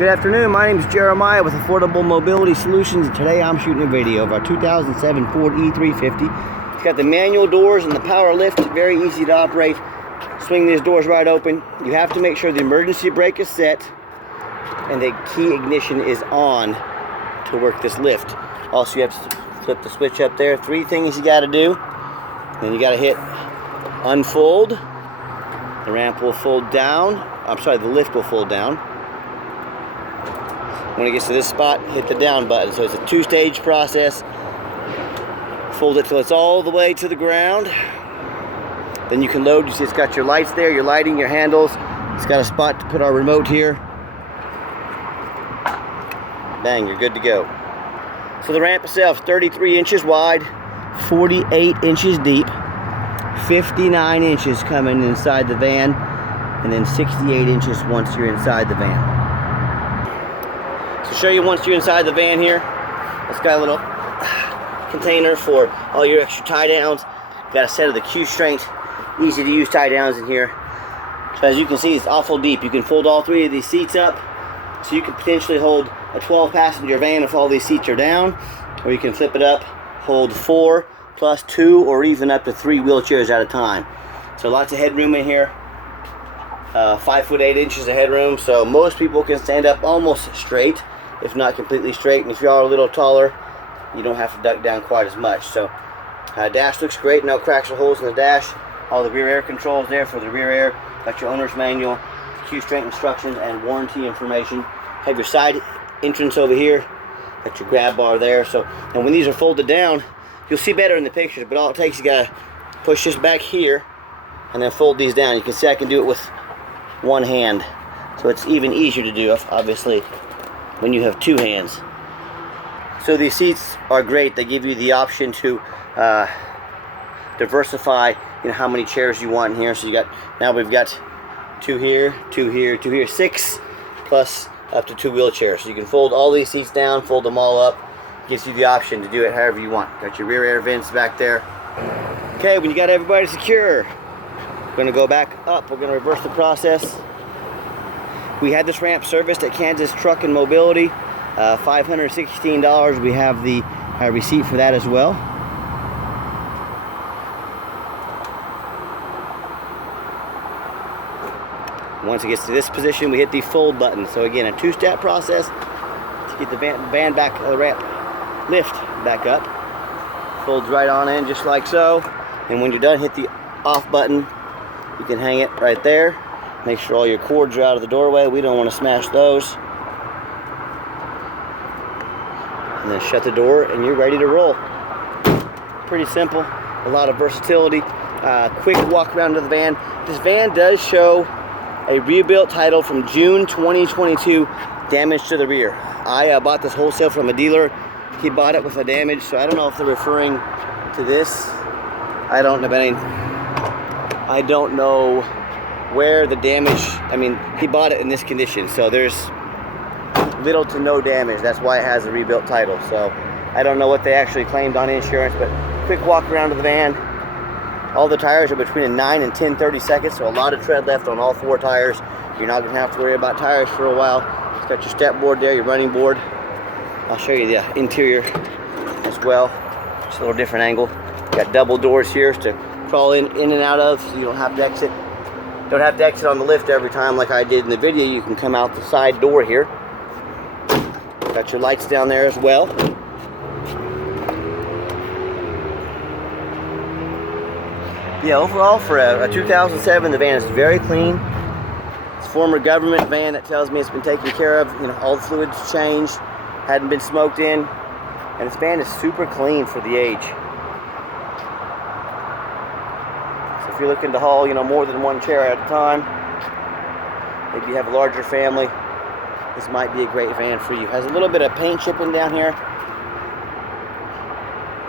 Good afternoon, my name is Jeremiah with Affordable Mobility Solutions, and today I'm shooting a video of our 2007 Ford E-350. It's got the manual doors and the power lift, very easy to operate. Swing these doors right open. You have to make sure the emergency brake is set and the key ignition is on to work this lift. Also, you have to flip the switch up there. 3 things you got to do. Then you got to hit unfold. The ramp will fold down. I'm sorry, the lift will fold down. When it gets to this spot, hit the down button. So it's a 2-stage process. Fold it till it's all the way to the ground. Then you can load. You see it's got your lights there, your lighting, your handles. It's got a spot to put our remote here. Bang, you're good to go. So the ramp itself, 33 inches wide, 48 inches deep, 59 inches coming inside the van, and then 68 inches once you're inside the van. To show you once you're inside the van here, it's got a little container for all your extra tie downs. Got a set of the Q-strength, easy to use tie downs in here. So as you can see, it's awful deep. You can fold all 3 of these seats up, so you could potentially hold a 12-passenger van if all these seats are down, or you can flip it up, hold 4 plus 2, or even up to 3 wheelchairs at a time. So lots of headroom in here. 5 foot 8 inches of headroom, so most people can stand up almost straight, if not completely straight. And if you are a little taller, you don't have to duck down quite as much. So dash looks great, no cracks or holes in the dash. All the rear air controls there for the rear air. Got your owner's manual, Q-strength instructions, and warranty information. Have your side entrance over here. Got your grab bar there. So, and when these are folded down, you'll see better in the pictures, but all it takes, you gotta push this back here and then fold these down. You can see I can do it with one hand, so it's even easier to do, obviously, when you have 2 hands. So these seats are great. They give you the option to diversify, how many chairs you want in here. So now we've got 2 here, 2 here, 2 here, 6 plus up to 2 wheelchairs. So you can fold all these seats down, fold them all up. Gives you the option to do it however you want. Got your rear air vents back there. Okay, when you got everybody secure, we're going to go back up. We're going to reverse the process. We had this ramp serviced at Kansas Truck and Mobility, $516. We have the receipt for that as well. Once it gets to this position, we hit the fold button. So again, a 2-step process to get the van back, the ramp lift back up. Folds right on in just like so. And when you're done, hit the off button. You can hang it right there. Make sure all your cords are out of the doorway. We don't want to smash those. And then shut the door and you're ready to roll. Pretty simple. A lot of versatility. Quick walk around to the van. This van does show a rebuilt title from June 2022, damage to the rear. I bought this wholesale from a dealer. He bought it with a damage, so I don't know if they're referring to this. I don't know, but I don't know where the damage, he bought it in this condition, so there's little to no damage. That's why it has a rebuilt title. So I don't know what they actually claimed on insurance, but quick walk around to the van. All the tires are between 9 and 10/30 seconds, so a lot of tread left on all 4 tires. You're not going to have to worry about tires for a while. It's got your step board there, your running board. I'll show you the interior as well. Just a little different angle. Got double doors here to crawl in and out of, so you don't have to exit. Don't have to exit on the lift every time like I did in the video. You can come out the side door here. Got your lights down there as well. Yeah, overall for a 2007, the van is very clean. It's a former government van that tells me it's been taken care of. All the fluids changed, hadn't been smoked in, and this van is super clean for the age. So if you're looking to haul, more than 1 chair at a time, maybe you have a larger family, this might be a great van for you. Has a little bit of paint chipping down here.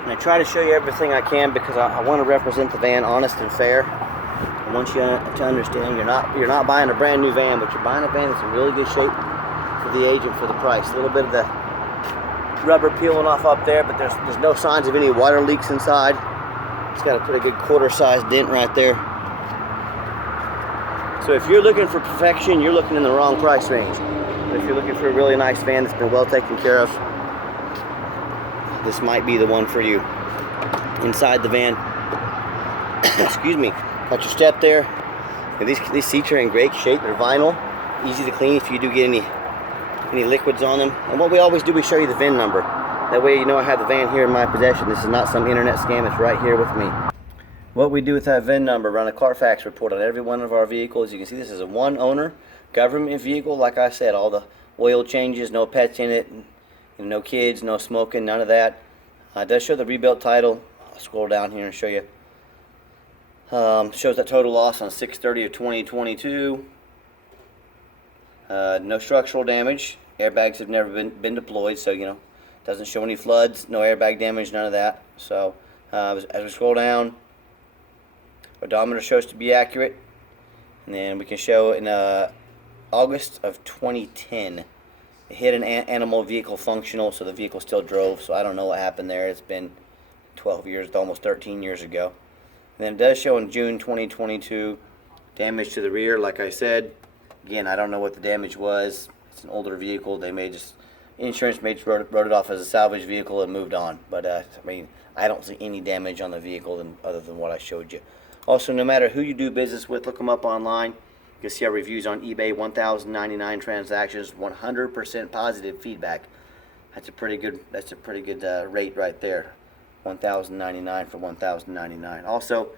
And I try to show you everything I can because I want to represent the van honest and fair. I want you to understand you're not buying a brand new van, but you're buying a van that's in really good shape for the age and for the price. A little bit of the rubber peeling off up there, but there's no signs of any water leaks inside. It's got to put a good quarter-size dent right there. So if you're looking for perfection, you're looking in the wrong price range. But if you're looking for a really nice van that's been well taken care of, this might be the one for you. Inside the van, excuse me, got your step there. And these seats are in great shape. They're vinyl, easy to clean if you do get any liquids on them. And what we always do, we show you the VIN number. That way you know I have the van here in my possession. This is not some internet scam, it's right here with me. What we do with that VIN number, run a Carfax report on every one of our vehicles. You can see this is a one owner government vehicle. Like I said, all the oil changes, no pets in it, no kids, no smoking, none of that. It does show the rebuilt title. I'll scroll down here and show you. Shows that total loss on 6/30 of 2022. No structural damage. Airbags have never been deployed, so you know, doesn't show any floods, no airbag damage, none of that. So as we scroll down, odometer shows to be accurate, and then we can show in August of 2010 it hit an animal vehicle functional, so the vehicle still drove. So I don't know what happened there. It's been 12 years, almost 13 years ago. And then it does show in June 2022 damage to the rear. Like I said, again, I don't know what the damage was. It's an older vehicle. They may just, insurance may just wrote it off as a salvage vehicle and moved on. But I mean, I don't see any damage on the vehicle other than what I showed you. Also, no matter who you do business with, look them up online. You can see our reviews on eBay. 1,099 transactions, 100% positive feedback. That's a pretty good. That's a pretty good rate right there. 1,099 for 1,099. Also,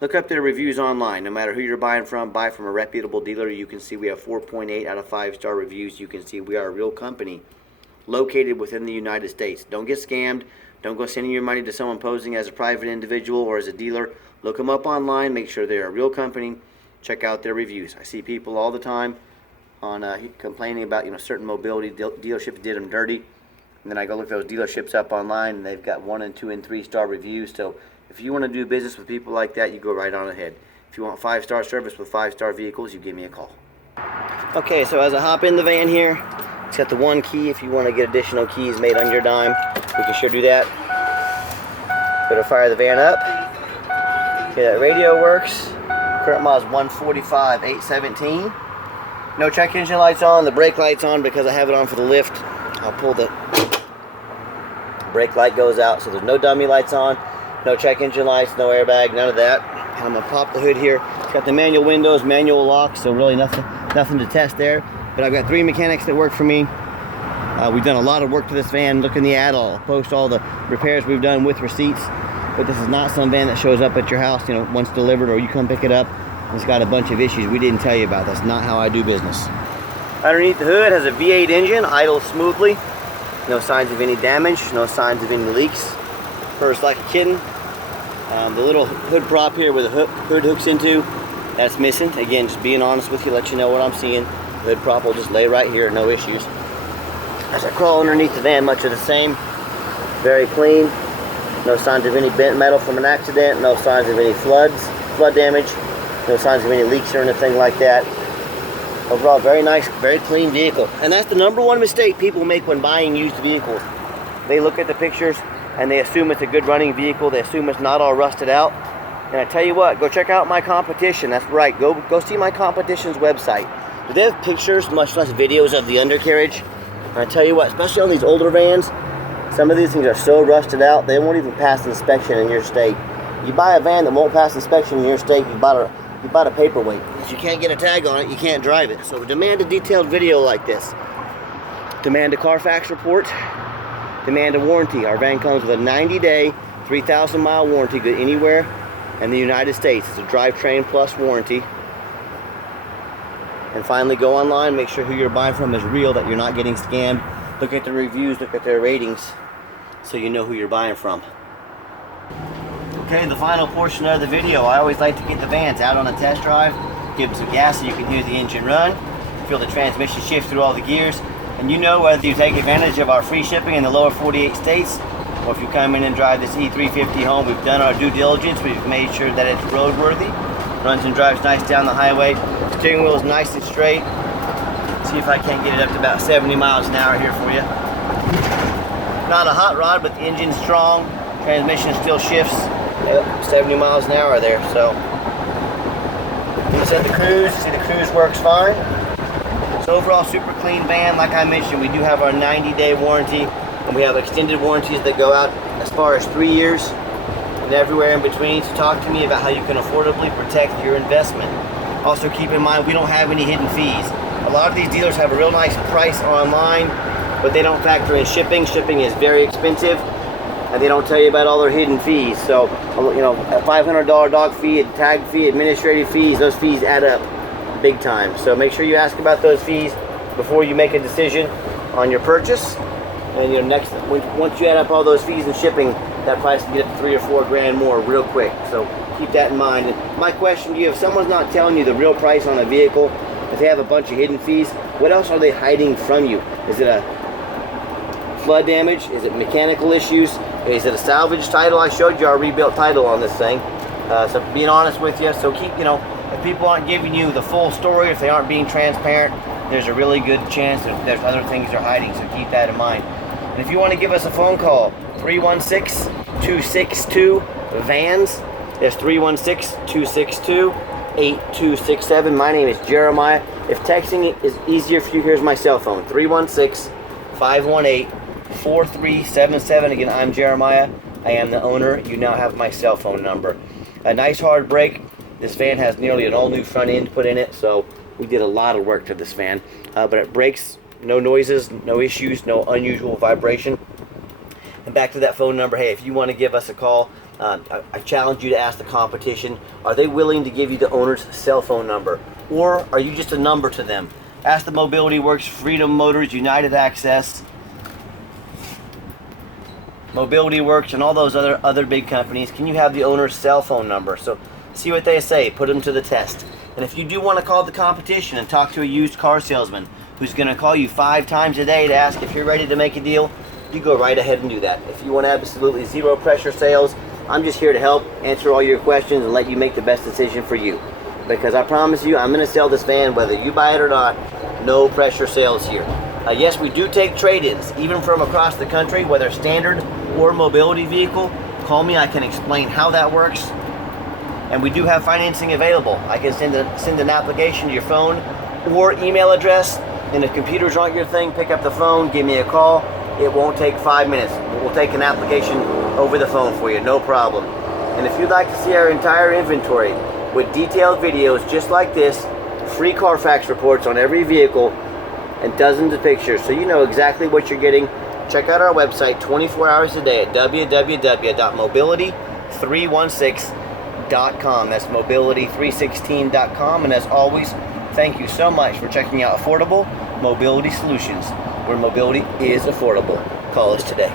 look up their reviews online. No matter who you're buying from, buy from a reputable dealer. You can see we have 4.8 out of 5-star reviews. You can see we are a real company located within the United States. Don't get scammed. Don't go sending your money to someone posing as a private individual or as a dealer. Look them up online. Make sure they're a real company. Check out their reviews. I see people all the time on complaining about certain mobility dealerships did them dirty. And then I go look those dealerships up online, and they've got 1 and 2 and 3-star reviews. So if you want to do business with people like that, you go right on ahead. If you want 5-star service with 5-star vehicles, you give me a call. Okay, so as I hop in the van here, it's got the one key. If you want to get additional keys made on your dime, we can sure do that. Better fire the van up. Okay, that radio works. Current miles 145,817. No check engine lights on. The brake light's on because I have it on for the lift. I'll pull the brake light goes out, so there's no dummy lights on, no check engine lights, no airbag, none of that. I'm gonna pop the hood here. It's got the manual windows, manual locks, so really nothing to test there. But I've got 3 mechanics that work for me. We've done a lot of work to this van. Look in the ad. I'll post all the repairs we've done with receipts. But this is not some van that shows up at your house, once delivered, or you come pick it up. It's got a bunch of issues we didn't tell you about. That's not how I do business. Underneath the hood has a V8 engine, idles smoothly. No signs of any damage, no signs of any leaks. Purrs like a kitten. The little hood prop here where the hood hooks into, that's missing. Again, just being honest with you, let you know what I'm seeing. The hood prop will just lay right here, no issues. As I crawl underneath the van, much of the same. Very clean. No signs of any bent metal from an accident. No signs of any flood damage. No signs of any leaks or anything like that. Overall, very nice, very clean vehicle. And that's the #1 mistake people make when buying used vehicles. They look at the pictures and they assume it's a good running vehicle. They assume it's not all rusted out. And I tell you what, go check out my competition. That's right, go see my competition's website. They have pictures, much less videos of the undercarriage. And I tell you what, especially on these older vans, some of these things are so rusted out, they won't even pass inspection in your state. You buy a van that won't pass inspection in your state, you bought a paperweight. If you can't get a tag on it, you can't drive it. So demand a detailed video like this. Demand a Carfax report. Demand a warranty. Our van comes with a 90-day, 3,000-mile warranty, good anywhere in the United States. It's a drivetrain plus warranty. And finally, go online, make sure who you're buying from is real, that you're not getting scammed. Look at the reviews, look at their ratings, so you know who you're buying from. Okay, the final portion of the video, I always like to get the vans out on a test drive, give them some gas so you can hear the engine run, feel the transmission shift through all the gears, and whether you take advantage of our free shipping in the lower 48 states, or if you come in and drive this E-350 home, we've done our due diligence, we've made sure that it's roadworthy, runs and drives nice down the highway, steering wheel is nice and straight. See if I can't get it up to about 70 miles an hour here for you. Not a hot rod, but the engine's strong, transmission still shifts. Yep, 70 miles an hour there, so. Set the cruise, see the cruise works fine. So overall, super clean van. Like I mentioned, we do have our 90-day warranty, and we have extended warranties that go out as far as 3 years and everywhere in between. So talk to me about how you can affordably protect your investment. Also keep in mind, we don't have any hidden fees. A lot of these dealers have a real nice price online, but they don't factor in shipping. Shipping is very expensive, and they don't tell you about all their hidden fees. So, you know, a $500 dog fee, a tag fee, administrative fees, those fees add up big time. So make sure you ask about those fees before you make a decision on your purchase. And you know, once you add up all those fees and shipping, that price can get up to $3 or $4 grand more real quick. So keep that in mind. And my question to you, if someone's not telling you the real price on a vehicle, if they have a bunch of hidden fees, what else are they hiding from you? Is it a flood damage? Is it mechanical issues? Is it a salvage title? I showed you our rebuilt title on this thing. So being honest with you, so keep, you know, if people aren't giving you the full story, if they aren't being transparent, there's a really good chance that there's other things they're hiding, so keep that in mind. And if you want to give us a phone call, 316-262-VANS. That's 316-262-8267. My name is Jeremiah. If texting is easier for you, here's my cell phone, 316-518-4377. Again, I'm Jeremiah. I am the owner. You now have my cell phone number. A nice hard brake. This van has nearly an all-new front end put in it, so we did a lot of work to this van. But it brakes, no noises, no issues, no unusual vibration. And back to that phone number, hey, if you want to give us a call, I challenge you to ask the competition, are they willing to give you the owner's cell phone number? Or are you just a number to them? Ask the Mobility Works, Freedom Motors, United Access, Mobility Works, and all those other big companies. Can you have the owner's cell phone number? So see what they say, put them to the test. And if you do want to call the competition and talk to a used car salesman who's going to call you 5 times a day to ask if you're ready to make a deal, you go right ahead and do that. If you want absolutely zero pressure sales, I'm just here to help answer all your questions and let you make the best decision for you. Because I promise you, I'm going to sell this van whether you buy it or not. No pressure sales here. Yes, we do take trade-ins, even from across the country, whether standard or mobility vehicle. Call me, I can explain how that works. And we do have financing available. I can send an application to your phone or email address. And if computers aren't your thing, pick up the phone, give me a call. It won't take 5 minutes. We'll take an application over the phone for you, no problem. And if you'd like to see our entire inventory with detailed videos just like this, free Carfax reports on every vehicle, and dozens of pictures so you know exactly what you're getting, check out our website 24 hours a day at www.mobility316.com. That's mobility316.com. And as always, thank you so much for checking out Affordable Mobility Solutions, where mobility is affordable. Call us today.